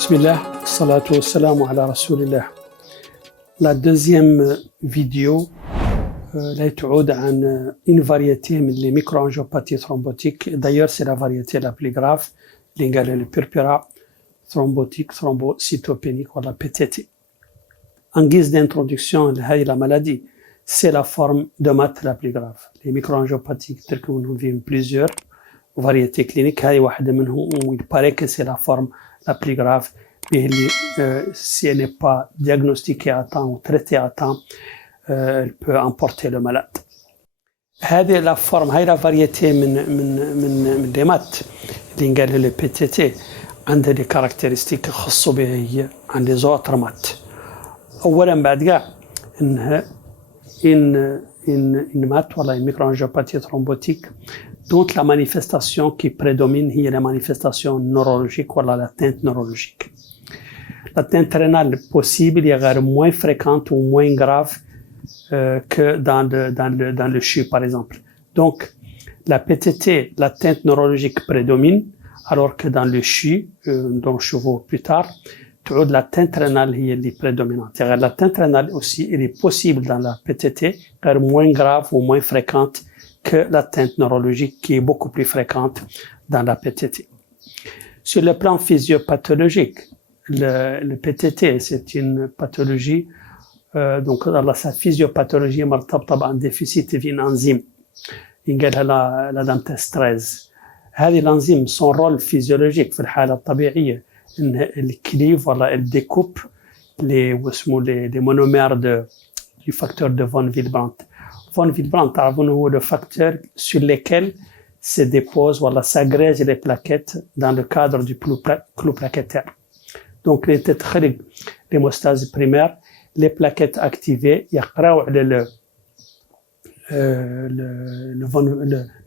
Bismillah, salatu wassalamu ala rasulillah. La deuxième vidéo تعود عن une variété من les microangiopathies thrombotiques. D'ailleurs, c'est la variété la plus grave, le purpura thrombotique, thrombocytopénique ou la PTT. En guise d'introduction, la maladie, c'est la forme de MAT la plus grave. Les microangiopathies, telles que nous vivons plusieurs variétés cliniques, il paraît que c'est la forme la plus grave. Et si elle n'est pas diagnostiquée à temps ou traitée à temps, elle peut emporter le malade. هذه la forme, هاي la variété من les MAT اللي نقال le PTT عندها des caractéristiques خاصة بها هي عن les autres MAT. أولاً بعد كاع إنها une MAT ولا une microangiopathie thrombotique dont la manifestation qui prédomine هي la manifestation neurologique ولا l'atteinte neurologique. L'atteinte rénale possible est moins fréquente ou moins grave que dans le CHU, par exemple. Donc, la PTT, l'atteinte neurologique prédomine, alors que dans le CHU, dont je vois plus tard, l'atteinte rénale est prédominante. L'atteinte rénale aussi, elle est possible dans la PTT, moins grave ou moins fréquente que l'atteinte neurologique qui est beaucoup plus fréquente dans la PTT. Sur le plan physiopathologique, le PTT, c'est une pathologie, donc dans sa physiopathologie مرتبطة بأن déficit d'une enzyme ينقالها la dentase 13. هذه l'enzyme, son rôle physiologique في الحالة الطبيعية إن الكليف ولا elle découpe les monomères du facteur de von Willebrand. Von Willebrand, تعرفون هو le facteur sur lequel se déposent ولا s'agrègent les plaquettes dans le cadre du clou plaquettaire. Donc les تتخرج l'hémostase primaire, les plaquettes activées يقراو على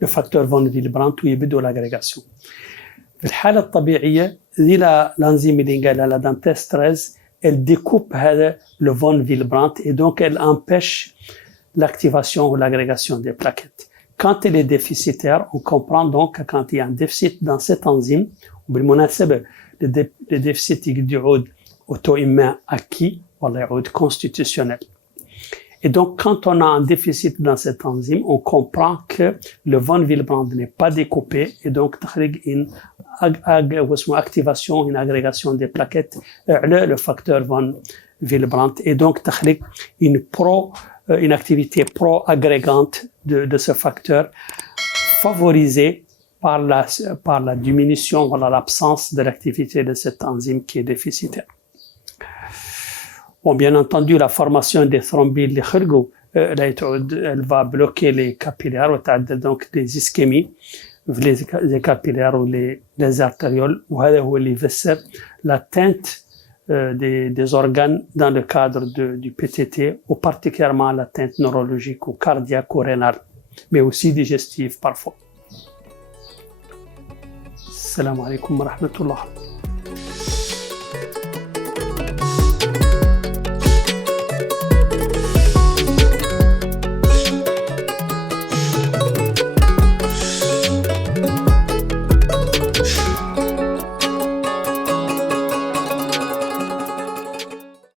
le facteur von Willebrand ويبدوا l'agrégation. في الحالة الطبيعية l'enzyme اللي نقالها la dentase 13 elle découpe هذا le von Willebrand et donc elle empêche l'activation ou l'agrégation des plaquettes. Quand elle est déficitaire, on comprend donc que quand il y a un déficit dans cette enzyme, وبالمناسبة le déficit يعود auto-immun acquis ولا يعود constitutionnel. Et donc, quand on a un déficit dans cette enzyme, on comprend que le von Willebrand n'est pas découpé et donc une activation, une agrégation des plaquettes, le facteur von Willebrand et donc une activité pro-agrégante de ce facteur favorisée par la diminution ou l'absence de l'activité de cette enzyme qui est déficitaire. Bon, bien entendu, la formation des thrombiles, elle va bloquer les capillaires, donc des ischémies, les capillaires ou les artérioles, ou l'atteinte des organes dans le cadre du PTT, ou particulièrement l'atteinte neurologique ou cardiaque ou rénale, mais aussi digestive parfois. Assalamu alaikum wa rahmatullah.